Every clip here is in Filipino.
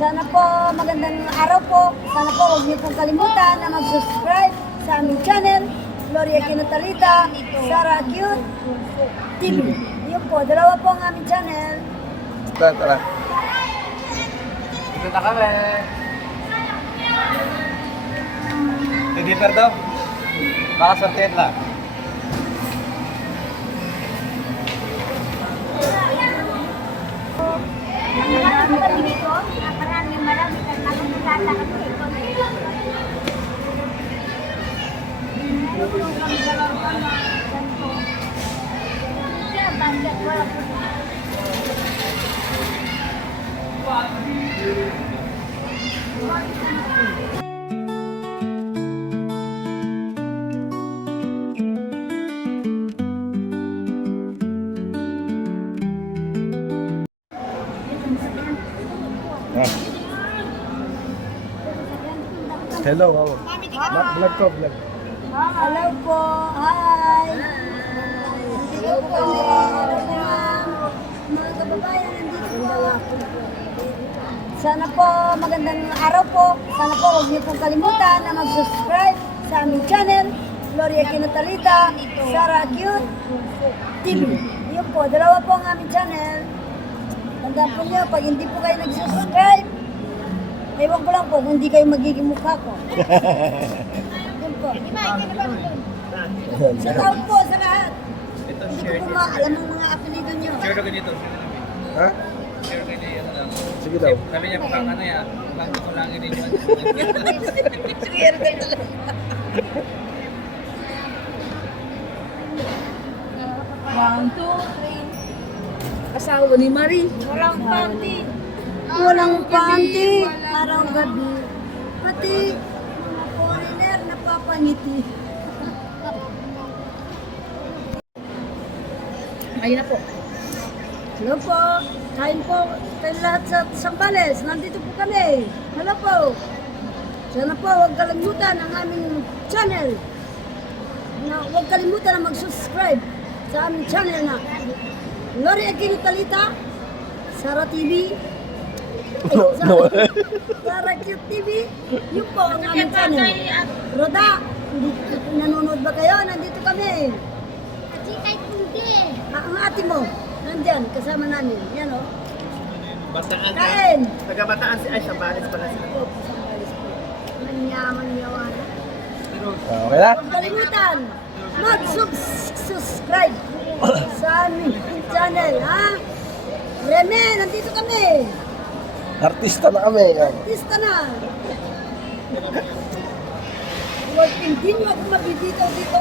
Sana po magandang araw po. Sana po huwag niyo pong kalimutan na mag-subscribe sa aming channel, Gloria Quinotalita, Sara Cute TV. Yun po, dalawa po ang aming channel. Tara, tara. Dito na kami. Tigiper daw. Baka sorted lang. Ah. Hello, ako. Vlog ko, vlog. Hello po, hi! Hello po, hello po ma'am. Mga kababayan, nandito po ako. Sana po magandang araw po. Sana po huwag niyo pong kalimutan na mag-subscribe sa aming channel, Gloria Quinotalita, Sara Cute TV. Yun po, dalawa po ang aming channel. Tandaan po niyo, pag hindi po kayo nag-subscribe, ewan ko lang po kung hindi kayo magiging mukha ko. Yun po. Sa tao po, sa lahat. Ito, Hindi share ko po niyo. alam ang mga apelido niyo. Share ko dito. Ha? Share ko dito. Sige daw. Sabi niya mukhang ano yan. Mukhang kukulangin ninyo. One, two, three. Asawa ni Marie. Walang panty. Walang panty. Araw-gabi. Pati mga foreigner napapangiti. Ayun na po. Hello po. Kain po. Kain lahat sa Sambales. Nandito po kami. Hello po. Sana po huwag kalimutan ang aming channel. Huwag kalimutan na mag-subscribe sa aming channel na Gloria Quinotalita, Sara TV, Sara Cute TV. Yun po ang aming channel. Roda, nanonood ba kayo? Nandito kami. Ang ate mo, nandyan, kasama namin. Yan o. Bataan ka. Kain! Taga-bataan si Ay, Sambales pala siya. Manyaman yawan. Okay na? Huwag kalimutan, mag-subscribe sa aming channel, ha? Reme, nandito kami. Artista na kami. Artista na. Huwag hindi mo ako mabibitaw dito.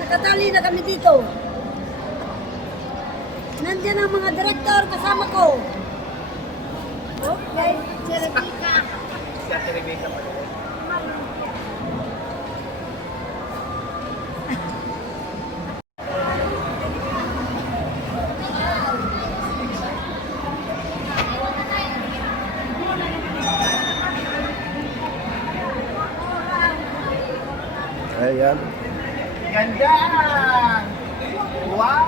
Nakatali na kami dito. Nandiyan ang mga direktor kasama ko. Okay, Cherika. Si Ate Rebecca pala. Ayan. Ganda! Wow!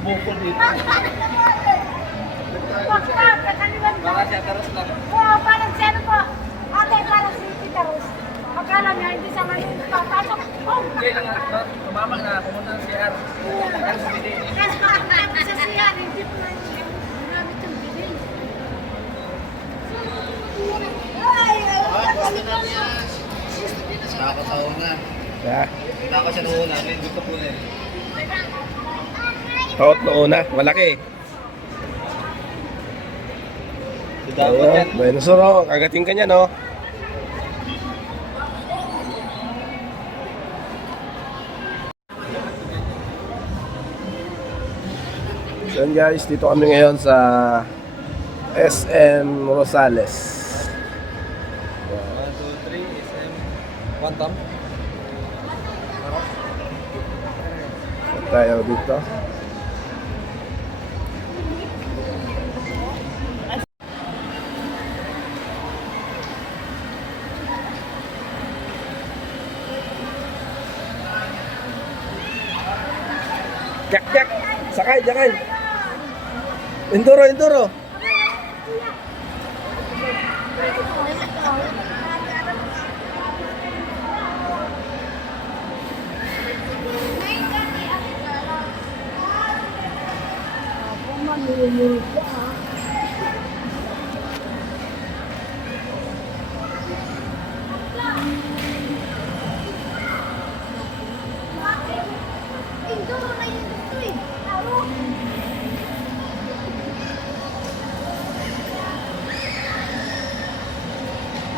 Bukol dito. Baka siya taros lang. Parang si ano po, ate, parang si Tita Rose. Akala niya, hindi sa manin, papasok. Hindi lang nga. Tumama na. Pumunta ng CR. Ang sumili. Kasi makakapit sa siya, hindi po na ginamit yung bilin. Takot sa una. Yeah. Takot siya noon. Hindi ko po na. Taot na una. Malaki. Dapat yan. Ayan. Dinosaur. Kagating ka niya, no? So yun guys, dito kami ngayon sa SM Rosales. 1, 2, 3, SM. One thumb. Tayo dito. Yak, yak. Sakay, sakay. Enduro, enduro. Ako manunod ka.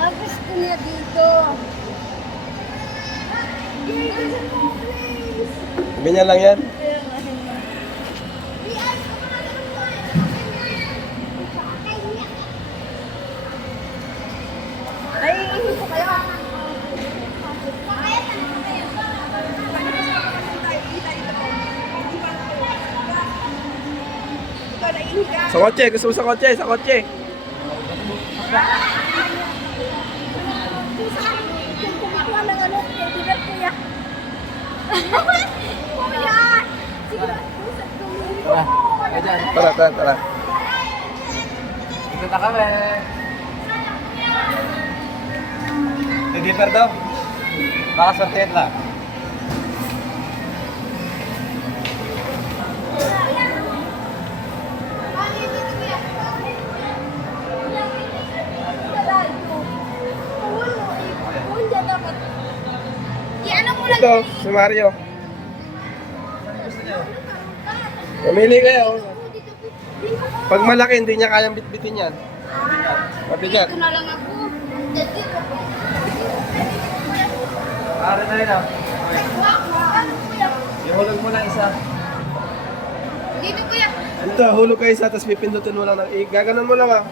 Ang gusto niya dito. Ganyan lang yan. Ay, hindi ko kayo. Sa kotse, gusto mo sa kotse, sa kotse. Kumakuha ng ano, kaibigan kuya. Kuya! Sige, usap ko. Tara, ayan. Tara, tara, tara. Dito na kami. Hindi daw. Baka sortihan lang. Ito, si Mario. Pamili kayo. Pag malaki, hindi niya kayang bitbitin yan. Mabigat. Ito na lang ako. Pare na rin ah. Ihulog mo lang isa. Dito kuya. Ito, hulog kayo isa, tapos pipindutin mo lang. Gaganon mo lang ah.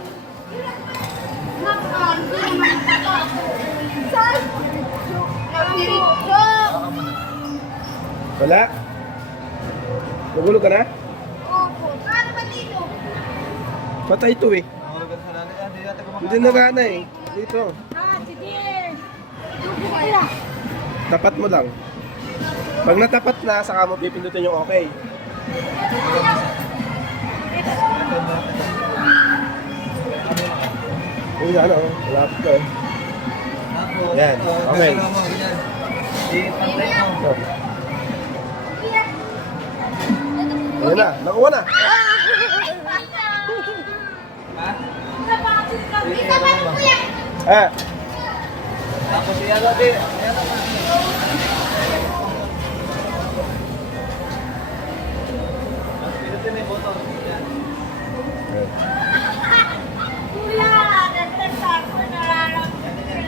Saan? Dito. Wala? Nagulog ka na? Opo. Ano ba dito? Patay ito eh. Mahulugan sa natin. Hindi natin kumakain. Hindi nagana eh. Dito. Sige. Dito kuya. Tapat mo lang. Pag natapat na, saka mo pipindutin yung okay. Uy, ano, malapit ka eh. Yan, okay. I-pantay mo. Oh. Ayan na, nakuha na. Ha? Isa pa rin kuya. Ah, Tapos iyan natin. Pinutin na yung button. Yan. Kuya, nagtasa ako nararamdaman.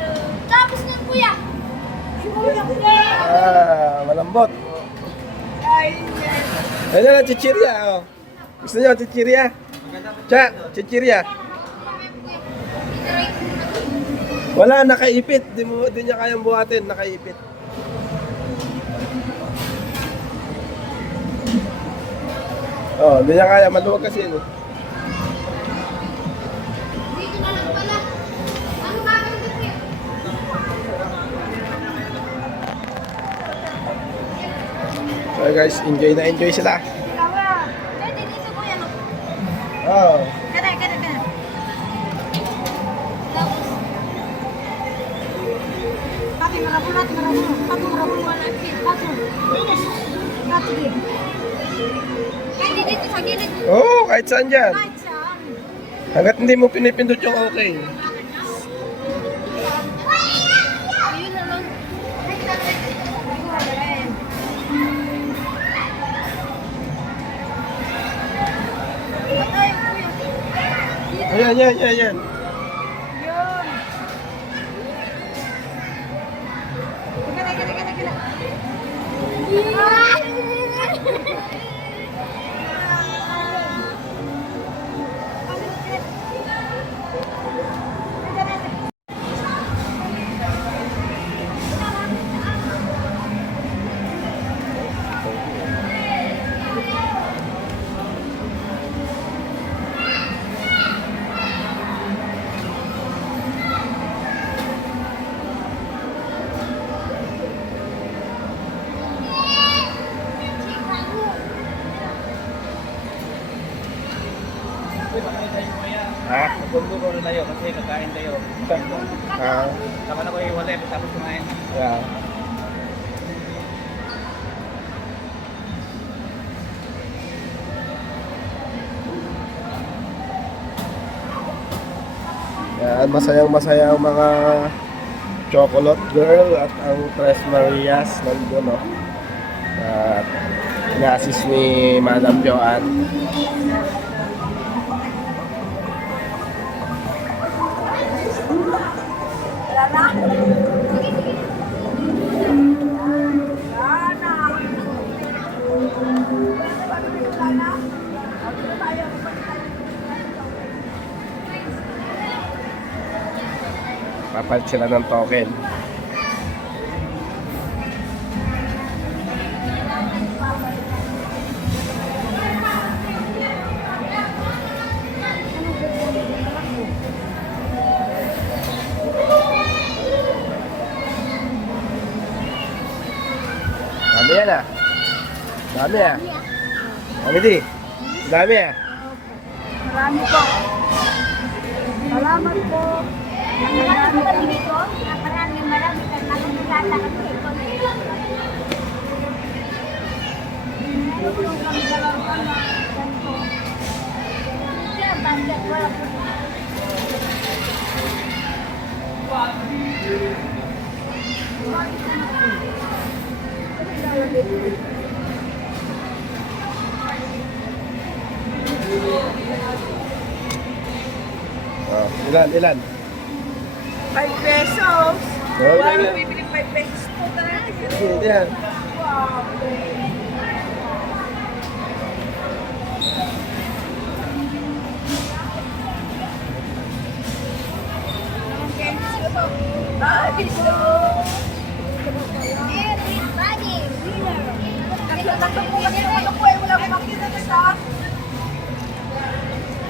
Tapos na kuya. Malambot. Ay, Ayan na, chichirya. Oh. Gusto niyo, chichirya? Cha, chichirya. Wala, nakaipit. Di niya kayang buhatin, nakaipit. Oh, di niya kaya, maluwag kasi yun. dito na lang pala. Ano gagawin ko kuya? So guys, enjoy na enjoy sila. Pwede dito kuya. No? Oh. Kada. Tapos. Pati marabul. Pati marabul wala. Pati. Finish. Pati din. Pwede dito sa gilid. Oh, kahit saan dyan. Kahit saan. Hanggat hindi mo pinipindot yung okay. Ayun na lang. Patay, kuya. Dito. Ayan. Yun. Ha? Nagbundo ko rin tayo kasi kakain tayo. Ah, Tama na ko iwalay tapos kumain. yeah. Yan, masayang-masaya ang mga chocolate girl at ang Tres Marias nandun, no? At ina-assist ni Madam Joanne. Wala na. Wala na. Wala na. Papalit sila ng token. Dami yan ah. Dami ah. Dami di. Dami ah. Marami po. Salamat po. Marami kami dito. Marami ka na kung nagtatakot dito. Meron kami dalawa na ganito. Siya, bakit wala po? Oh, ilan? 5 pesos. Oh, Wow, ganyan. bibili 5 pesos po talaga. Sige, yan. Wow. Everybody,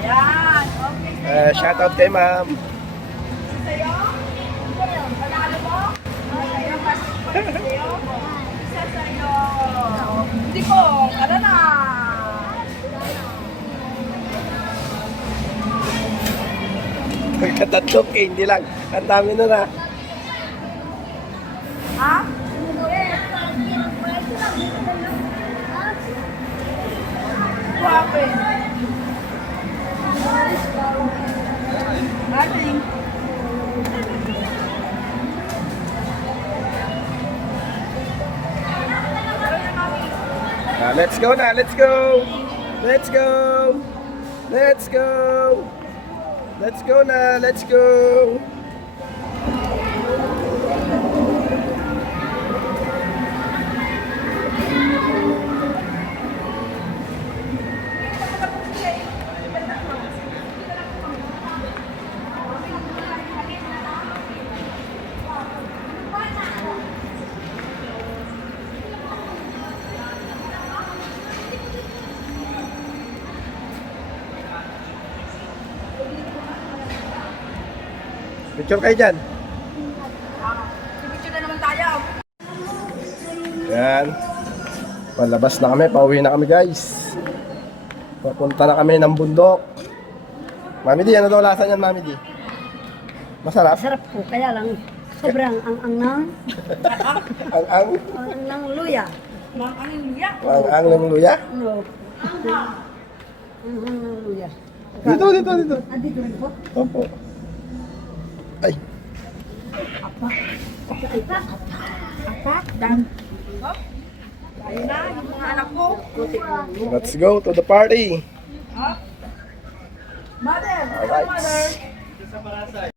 Ayan, okay. Shoutout kay ma'am. Sa'yo? Panalo mo? Sa'yo, sa'yo? Isa sa'yo. Hindi ko, ano na? Magkatatlo kay, hindi lang. Ang dami na na. Ha? Guwapo eh. Ating. Let's go na, let's go! Let's go! Let's go! Let's go na, let's go! Picture kayo dyan. Picture na naman tayo. Yan. Palabas na kami, pauwi na kami guys. Papunta na kami ng bundok. Mami Di, ano daw lasa niyan Mami Di? Masarap? Sarap po, kaya lang sobrang ang ng Ang ng luya. Ang luya? ng luya? No. Ang ng luya. Dito. Ah, dito rin po? Opo. Ay, Apak, dan. Ayun na, yung mga anak ko. let's go to the party. Mother, Alright. mother.